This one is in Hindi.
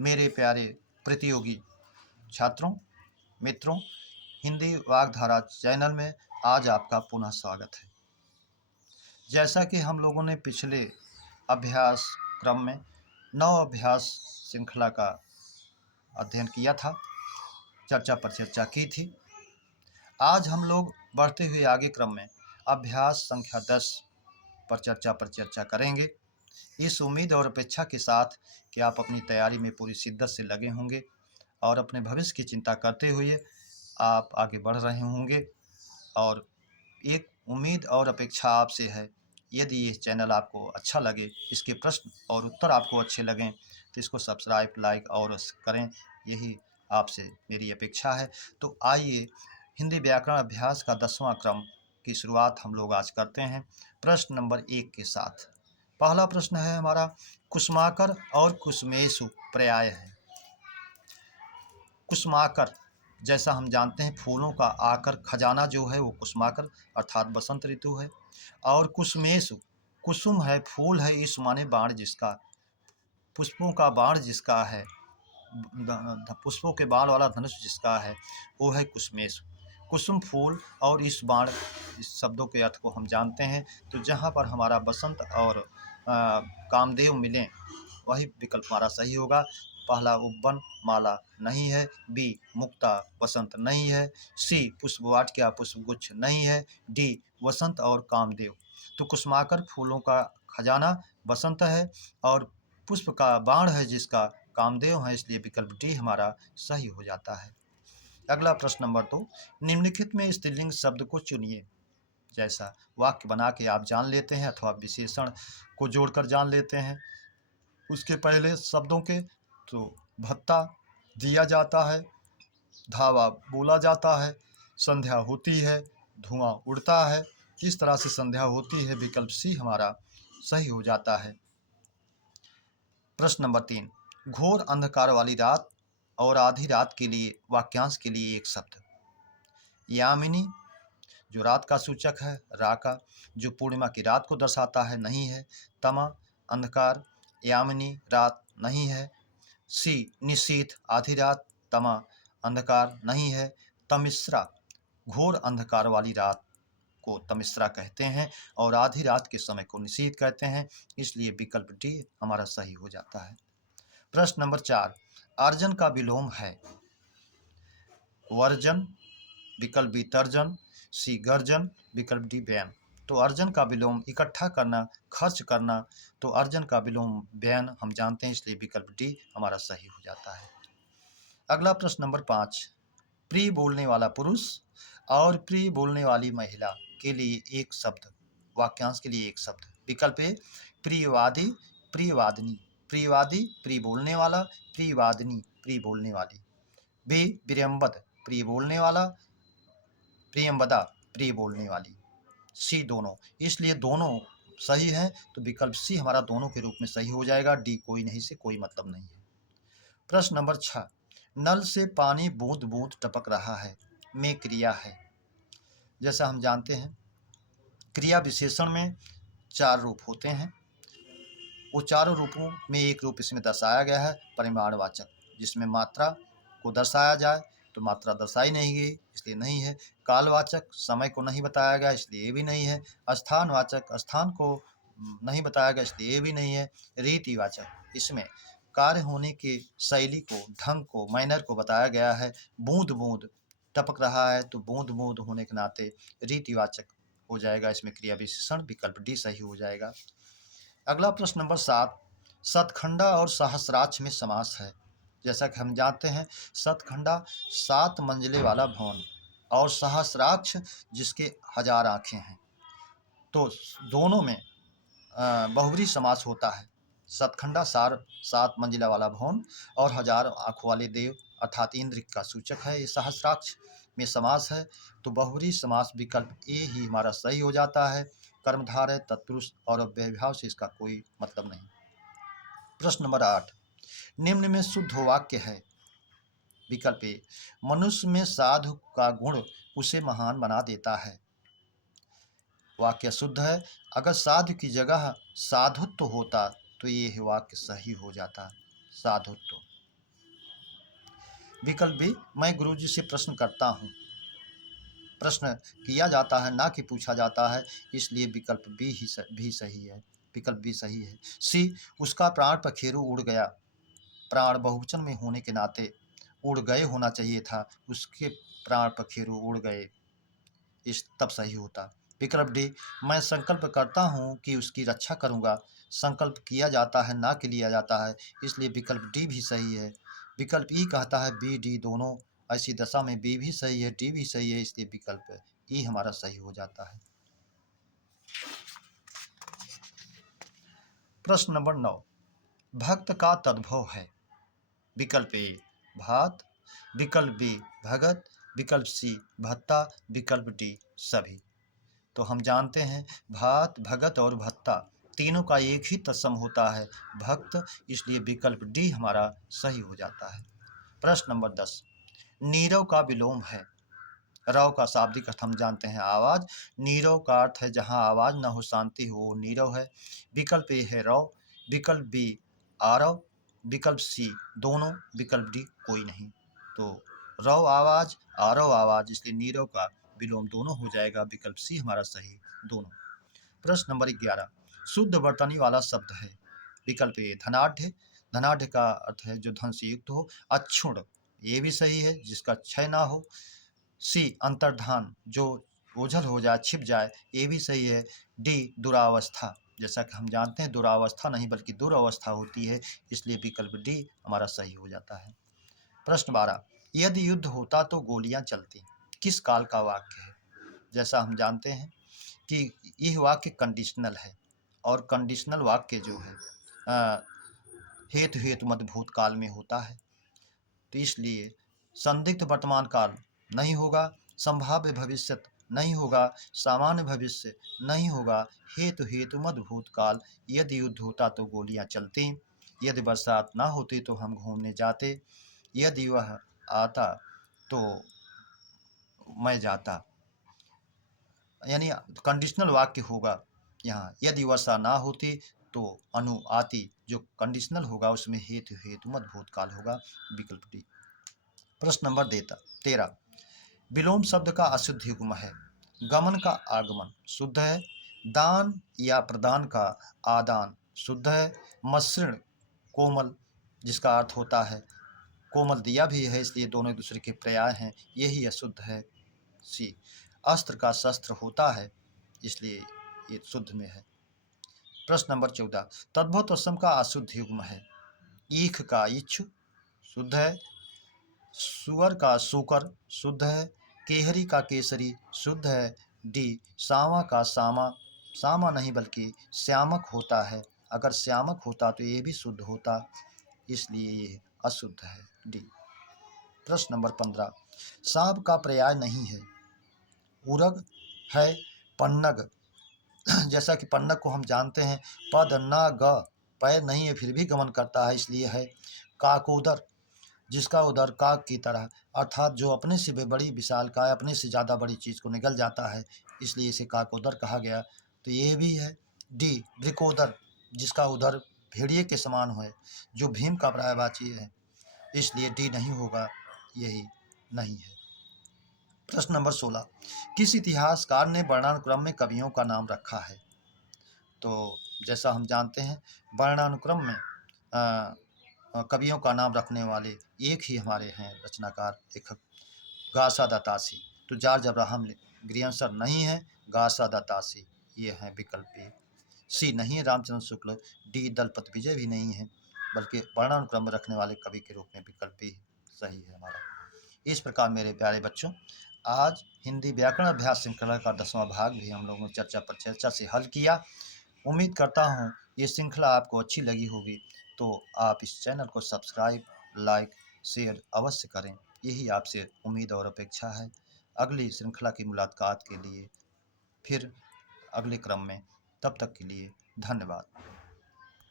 मेरे प्यारे प्रतियोगी छात्रों, मित्रों, हिंदी वागधारा चैनल में आज आपका पुनः स्वागत है। जैसा कि हम लोगों ने पिछले अभ्यास क्रम में 9 अभ्यास श्रृंखला का अध्ययन किया था, चर्चा पर चर्चा की थी। आज हम लोग बढ़ते हुए आगे क्रम में अभ्यास संख्या 10 पर चर्चा करेंगे। इस उम्मीद और अपेक्षा के साथ कि आप अपनी तैयारी में पूरी शिद्दत से लगे होंगे और अपने भविष्य की चिंता करते हुए आप आगे बढ़ रहे होंगे। और एक उम्मीद और अपेक्षा आपसे है, यदि ये चैनल आपको अच्छा लगे, इसके प्रश्न और उत्तर आपको अच्छे लगें तो इसको सब्सक्राइब, लाइक और करें, यही आपसे मेरी अपेक्षा है। तो आइए हिंदी व्याकरण अभ्यास का 10वां क्रम की शुरुआत हम लोग आज करते हैं प्रश्न नंबर 1 के साथ। पहला प्रश्न है हमारा, कुसुमाकर और कुसुमेषु पर्याय है। कुसुमाकर, जैसा हम जानते हैं फूलों का आकर खजाना जो है वो कुसुमाकर अर्थात बसंत ऋतु है। और कुसुमेषु, कुसुम है, फूल है, इस माने बाण जिसका, पुष्पों का बाण जिसका है, पुष्पों के बाण वाला धनुष जिसका है वो है कुसुमेषु। कुसुम फूल और इस बाण, इस शब्दों के अर्थ को हम जानते हैं। तो जहाँ पर हमारा बसंत और कामदेव मिलें वही विकल्प हमारा सही होगा। पहला उपवन माला नहीं है, बी मुक्ता वसंत नहीं है, सी पुष्पवाटिका पुष्पगुच्छ नहीं है, डी वसंत और कामदेव। तो कुसुमाकर फूलों का खजाना बसंत है और पुष्प का बाण है जिसका कामदेव है, इसलिए विकल्प डी हमारा सही हो जाता है। अगला प्रश्न नंबर 2, निम्नलिखित में स्त्रीलिंग शब्द को चुनिए। जैसा वाक्य बना के आप जान लेते हैं अथवा विशेषण को जोड़कर जान लेते हैं। उसके पहले शब्दों के तो भत्ता दिया जाता है, धावा बोला जाता है, संध्या होती है, धुआं उड़ता है। किस तरह से संध्या होती है, विकल्प सी हमारा सही हो जाता है। प्रश्न नंबर 3, घोर अंधकार वाली रात और आधी रात के लिए वाक्यांश के लिए एक शब्द। यामिनी, जो रात का सूचक है, रा का, जो पूर्णिमा की रात को दर्शाता है, नहीं है। तमा, अंधकार, यामिनी, रात, नहीं है। सी, निशीथ, आधी रात, तमा, अंधकार, नहीं है। तमिश्रा, घोर अंधकार वाली रात को तमिश्रा कहते हैं और आधी रात के समय को निशीथ कहते हैं, इसलिए विकल्प डी हमारा सही हो जाता है। प्रश्न नंबर 4, अर्जन का विलोम है। वर्जन, विकल्प बी तर्जन, सी गर्जन, विकल्प डी व्ययन। तो अर्जन का विलोम इकट्ठा करना, खर्च करना, तो अर्जन का विलोम व्ययन हम जानते हैं, इसलिए विकल्प डी हमारा सही हो जाता है। अगला प्रश्न नंबर 5, प्रिय बोलने वाला पुरुष और प्रिय बोलने वाली महिला के लिए एक शब्द, वाक्यांश के लिए एक शब्द। विकल्प ए प्रियवादी, प्रियवादिनी, प्रियवादी प्रिय बोलने वाला, प्रियवादिनी प्रिय बोलने वाली। बी विरम्बद, प्रिय बोलने वाला, प्रियम्बदा प्रिय बोलने वाली। सी दोनों, इसलिए दोनों सही है, तो विकल्प सी हमारा दोनों के रूप में सही हो जाएगा। डी कोई नहीं से कोई मतलब नहीं है। प्रश्न नंबर 6, नल से पानी बूंद बूंद टपक रहा है में क्रिया है। जैसा हम जानते हैं क्रिया विशेषण में 4 रूप होते हैं। वो चारों रूपों में एक रूप इसमें दर्शाया गया है, परिमाणवाचक, जिसमें मात्रा को दर्शाया जाए तो मात्रा दर्शाई नहीं गई, इसलिए नहीं है। कालवाचक, समय को नहीं बताया गया, इसलिए ये भी नहीं है। स्थानवाचक, स्थान को नहीं बताया गया, इसलिए ये भी नहीं है। रीतिवाचक, इसमें कार्य होने की शैली को, ढंग को, मैनर को बताया गया है। बूंद बूंद टपक रहा है, तो बूंद बूंद होने के नाते रीतिवाचक हो जाएगा, इसमें क्रिया विशेषण विकल्प डी सही हो जाएगा। अगला प्रश्न नंबर 7, शतखंडा और सहस्राक्ष में समास है। जैसा कि हम जानते हैं शतखंडा 7 मंजिले वाला भवन और सहस्राक्ष जिसके 1000 आँखें हैं, तो दोनों में बहुव्रीहि समास होता है। शतखंडा 7 मंजिला वाला भवन और 1000 आँखों वाले देव अर्थात इंद्र का सूचक है। ये सहस्राक्ष में समास है, तो बहुव्रीहि समास विकल्प ए ही हमारा सही हो जाता है। कर्मधारय, तत्पुरुष और अव्ययभाव से इसका कोई मतलब नहीं। प्रश्न नंबर 8, निम्न में शुद्ध वाक्य है। विकल्प ए, मनुष्य में साधु का गुण उसे महान बना देता है। वाक्य शुद्ध है। अगर साधु की जगह साधुत्व होता तो ये वाक्य सही हो जाता, साधुत्व। विकल्प बी, मैं गुरुजी से प्रश्न करता हूँ। प्रश्न किया जाता है, ना कि पूछा जाता है, इसलिए विकल्प बी भी सही है। विकल्प बी सही है। सी, उसका प्राण पखेरु उड़ गया। प्राण बहुवचन में होने के नाते उड़ गए होना चाहिए था, उसके प्राण पखेरु उड़ गए, इस तब सही होता। विकल्प डी, मैं संकल्प करता हूँ कि उसकी रक्षा करूँगा। संकल्प किया जाता है, ना कि लिया जाता है, इसलिए विकल्प डी भी सही है। विकल्प ई कहता है बी डी दोनों, ऐसी दशा में बी भी सही है, डी भी सही है, इसलिए विकल्प ई हमारा सही हो जाता है। प्रश्न नंबर 9, भक्त का तद्भव है। विकल्प ए भात, विकल्प बी भगत, विकल्प सी भत्ता, विकल्प डी सभी। तो हम जानते हैं भात, भगत और भत्ता तीनों का एक ही तत्सम होता है भक्त, इसलिए विकल्प डी हमारा सही हो जाता है। प्रश्न नंबर 10, नीरव का विलोम है। रव का शाब्दिक अर्थ हम जानते हैं आवाज, नीरव का अर्थ है जहां आवाज न हो, शांति हो, वो नीरव है। विकल्प ए है रव, विकल्प बी आरव, विकल्प सी दोनों, विकल्प डी कोई नहीं। तो रव आवाज, आरव आवाज, इसलिए नीरव का विलोम दोनों हो जाएगा, विकल्प सी हमारा सही दोनों। प्रश्न नंबर 11, शुद्ध वर्तनी वाला शब्द है। विकल्प ए धनाढ़, धनाढ़ का अर्थ है जो धन से युक्त हो। अक्षुण, ये भी सही है, जिसका क्षय ना हो। सी अंतर्धान, जो ओझल हो जाए, छिप जाए, ये भी सही है। डी दुरावस्था, जैसा कि हम जानते हैं दुरावस्था नहीं बल्कि दुरावस्था होती है, इसलिए विकल्प डी हमारा सही हो जाता है। प्रश्न 12, यदि युद्ध होता तो गोलियां चलती, किस काल का वाक्य है। जैसा हम जानते हैं कि यह वाक्य कंडीशनल है, और कंडीशनल वाक्य जो है हेतु हेतु मध्य भूतकाल में होता है, तो इसलिए संदिग्ध वर्तमान काल नहीं होगा, संभाव्य भविष्य नहीं होगा, सामान्य भविष्य नहीं होगा, हेतु हेतु मध्य भूतकाल। यदि युद्ध होता तो गोलियां चलती, यदि बरसात ना होती तो हम घूमने जाते, यदि वह आता तो मैं जाता, यानी कंडीशनल वाक्य होगा यहाँ। यदि वर्षा ना होती तो अनु आती, जो कंडीशनल होगा उसमें हेतु हेतु मध्य भूतकाल होगा, विकल्प डी। प्रश्न नंबर 13, विलोम शब्द का अशुद्ध युग्म है। गमन का आगमन शुद्ध है, दान या प्रदान का आदान शुद्ध है, मसृण कोमल, जिसका अर्थ होता है कोमल दिया भी है, इसलिए दोनों एक दूसरे के पर्याय हैं, यही अशुद्ध है। सी, अस्त्र का शस्त्र होता है, इसलिए ये शुद्ध में है। प्रश्न नंबर 14, तद्भव तत्सम का अशुद्ध युग्म है। ईख का इच्छु शुद्ध है, सुअर का सूकर शुद्ध है, केहरी का केसरी शुद्ध है। डी सामा का सामा, सामा नहीं बल्कि श्यामक होता है, अगर श्यामक होता तो ये भी शुद्ध होता, इसलिए ये अशुद्ध है, डी। प्रश्न नंबर 15, सांप का पर्याय नहीं है। उरग है, पन्नग, जैसा कि पन्नग को हम जानते हैं पद न ग, पैर नहीं है फिर भी गमन करता है, इसलिए है। काकोदर, जिसका उदर काक की तरह, अर्थात जो अपने से भी बड़ी विशालकाय, अपने से ज़्यादा बड़ी चीज़ को निगल जाता है, इसलिए इसे काकोदर कहा गया, तो ये भी है। डी वृकोदर, जिसका उदर भेड़िए के समान है, जो भीम का पर्यायवाची है, इसलिए डी नहीं होगा, यही नहीं है। प्रश्न नंबर 16, किस इतिहासकार ने वर्णानुक्रम में कवियों का नाम रखा है। तो जैसा हम जानते हैं वर्णानुक्रम में कवियों का नाम रखने वाले एक ही हमारे हैं रचनाकार लेखक, गासा दत्तासी। तो जॉर्ज अब्राहम ग्रियंसन नहीं है, गासा दत्तासी ये हैं, विकल्प बी। सी नहीं है रामचंद्र शुक्ल, डी दलपत विजय भी नहीं है, बल्कि वर्णानुक्रम में रखने वाले कवि के रूप में विकल्प बी सही है हमारा। इस प्रकार मेरे प्यारे बच्चों, आज हिंदी व्याकरण अभ्यास श्रृंखला का 10वां भाग भी हम लोगों ने चर्चा पर चर्चा से हल किया। उम्मीद करता हूँ ये श्रृंखला आपको अच्छी लगी होगी, तो आप इस चैनल को सब्सक्राइब, लाइक, शेयर अवश्य करें, यही आपसे उम्मीद और अपेक्षा है। अगली श्रृंखला की मुलाकात के लिए फिर अगले क्रम में, तब तक के लिए धन्यवाद।